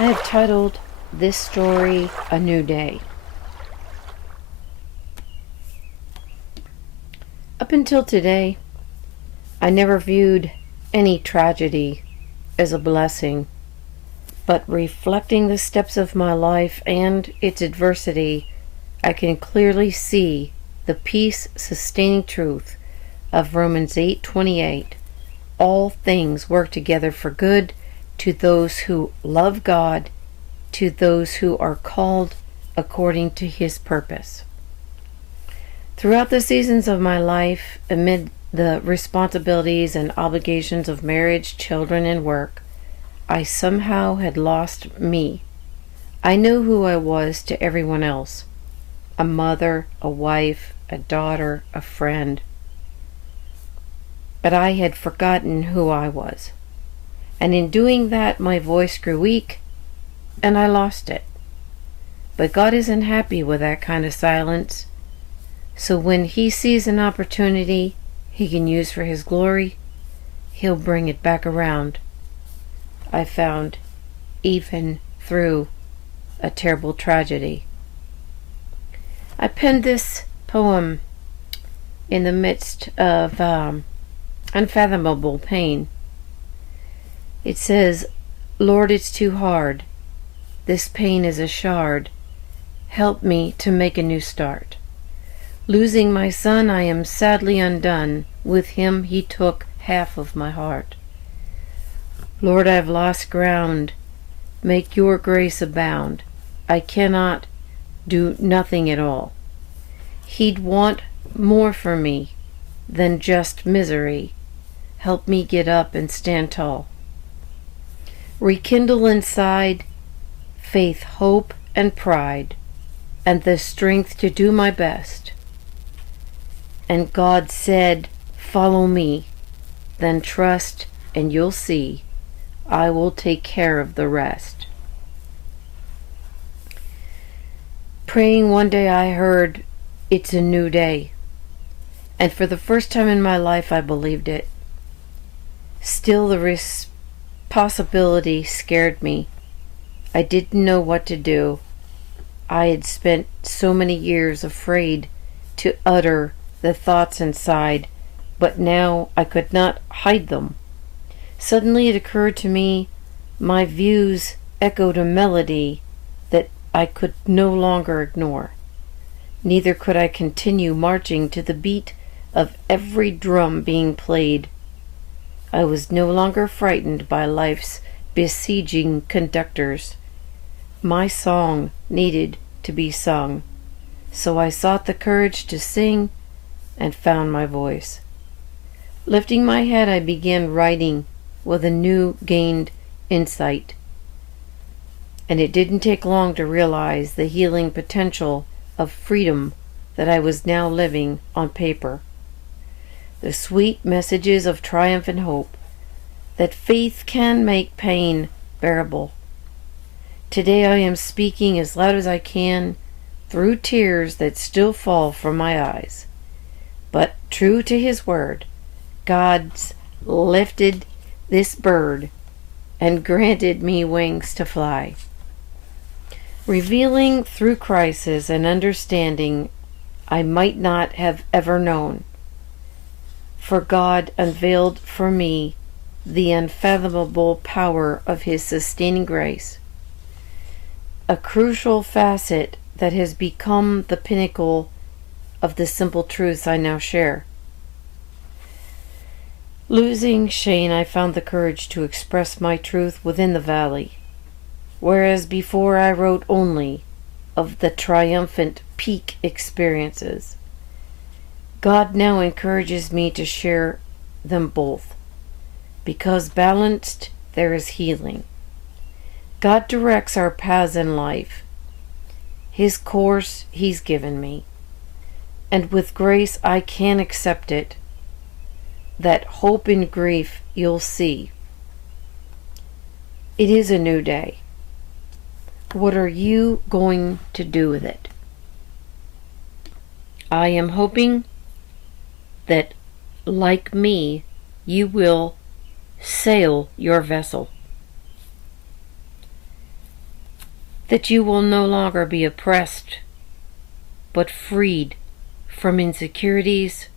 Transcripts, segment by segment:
I have titled this story A New Day. Up until today, I never viewed any tragedy as a blessing, but reflecting the steps of my life and its adversity, I can clearly see the peace-sustaining truth of Romans 8:28. All things work together for good to those who love God, to those who are called according to His purpose. Throughout the seasons of my life, amid the responsibilities and obligations of marriage, children, and work, I somehow had lost me. I knew who I was to everyone else: a mother, a wife, a daughter, a friend. But I had forgotten who I was. And in doing that, my voice grew weak, and I lost it. But God isn't happy with that kind of silence. So when He sees an opportunity He can use for His glory, He'll bring it back around. I found, even through a terrible tragedy. I penned this poem in the midst of unfathomable pain. It says, "Lord, it's too hard. This pain is a shard. Help me to make a new start. Losing my son, I am sadly undone. With him he took half of my heart. Lord, I've lost ground. Make your grace abound. I cannot do nothing at all. He'd want more for me than just misery. Help me get up and stand tall. Rekindle inside faith, hope, and pride, and the strength to do my best." And God said, "Follow me, then trust, and you'll see I will take care of the rest." Praying one day, I heard, "It's a new day." And for the first time in my life, I believed it. Still, the possibility scared me. I didn't know what to do. I had spent so many years afraid to utter the thoughts inside, but now I could not hide them. Suddenly it occurred to me my views echoed a melody that I could no longer ignore. Neither could I continue marching to the beat of every drum being played. I was no longer frightened by life's besieging conductors. My song needed to be sung, so I sought the courage to sing and found my voice. Lifting my head, I began writing with a new gained insight. And it didn't take long to realize the healing potential of freedom that I was now living on paper. The sweet messages of triumph and hope, that faith can make pain bearable. Today I am speaking as loud as I can through tears that still fall from my eyes. But true to His word, God's lifted this bird and granted me wings to fly, revealing through crisis and understanding I might not have ever known. For God unveiled for me the unfathomable power of His sustaining grace, a crucial facet that has become the pinnacle of the simple truths I now share. Losing Shane, I found the courage to express my truth within the valley, whereas before I wrote only of the triumphant peak experiences. God now encourages me to share them both, because balanced there is healing. God directs our paths in life. His course He's given me, and with grace I can accept it. That hope in grief you'll see. It is a new day. What are you going to do with it? I am hoping that, like me, you will sail your vessel. that you will no longer be oppressed, but freed from insecurities,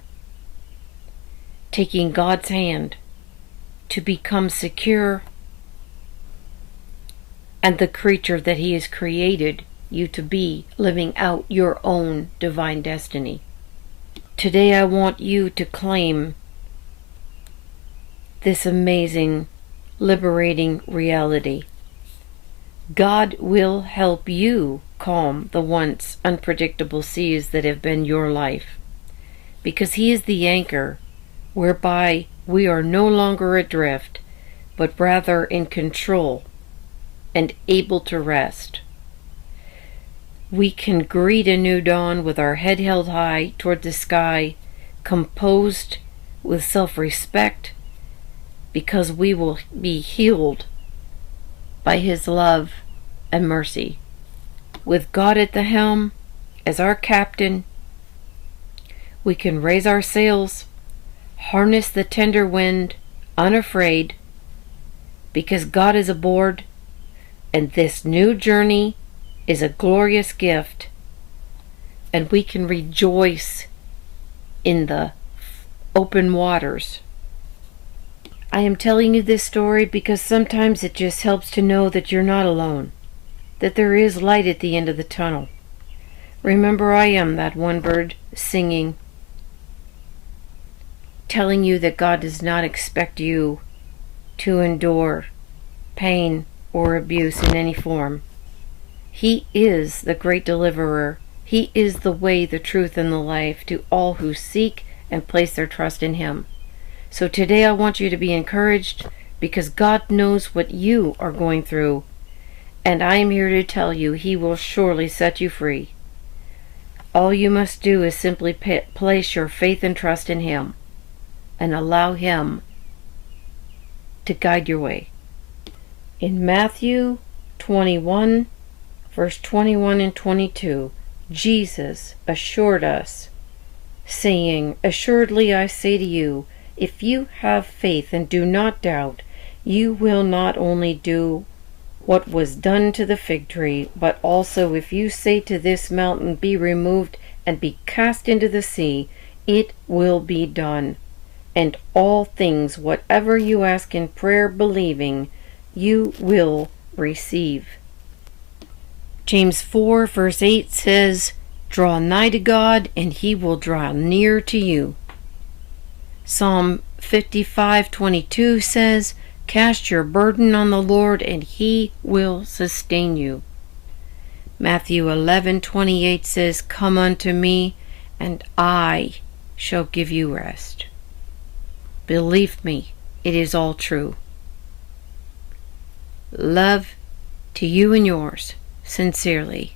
taking God's hand to become secure and the creature that He has created you to be, living out your own divine destiny. Today I want you to claim this amazing, liberating reality. God will help you calm the once unpredictable seas that have been your life, because He is the anchor whereby we are no longer adrift, but rather in control and able to rest. We can greet a new dawn with our head held high toward the sky, composed with self-respect, because we will be healed by His love and mercy. With God at the helm as our captain, we can raise our sails, harness the tender wind, unafraid, because God is aboard, and this new journey is a glorious gift, and we can rejoice in the open waters. I am telling you this story because sometimes it just helps to know that you're not alone, that there is light at the end of the tunnel. Remember, I am that one bird singing, telling you that God does not expect you to endure pain or abuse in any form. He is the great deliverer. He is the way, the truth, and the life to all who seek and place their trust in Him. So today I want you to be encouraged, because God knows what you are going through, and I am here to tell you He will surely set you free. All you must do is simply place your faith and trust in Him and allow Him to guide your way. In Matthew 21, verse 21 and 22, Jesus assured us, saying, "Assuredly I say to you, if you have faith and do not doubt, you will not only do what was done to the fig tree, but also if you say to this mountain, be removed and be cast into the sea, it will be done. And all things, whatever you ask in prayer, believing, you will receive." James 4 verse 8 says, "Draw nigh to God, and He will draw near to you." Psalm 55:22 says, "Cast your burden on the Lord, and He will sustain you." Matthew 11:28 says, "Come unto me, and I shall give you rest." Believe me, it is all true. Love to you and yours, sincerely,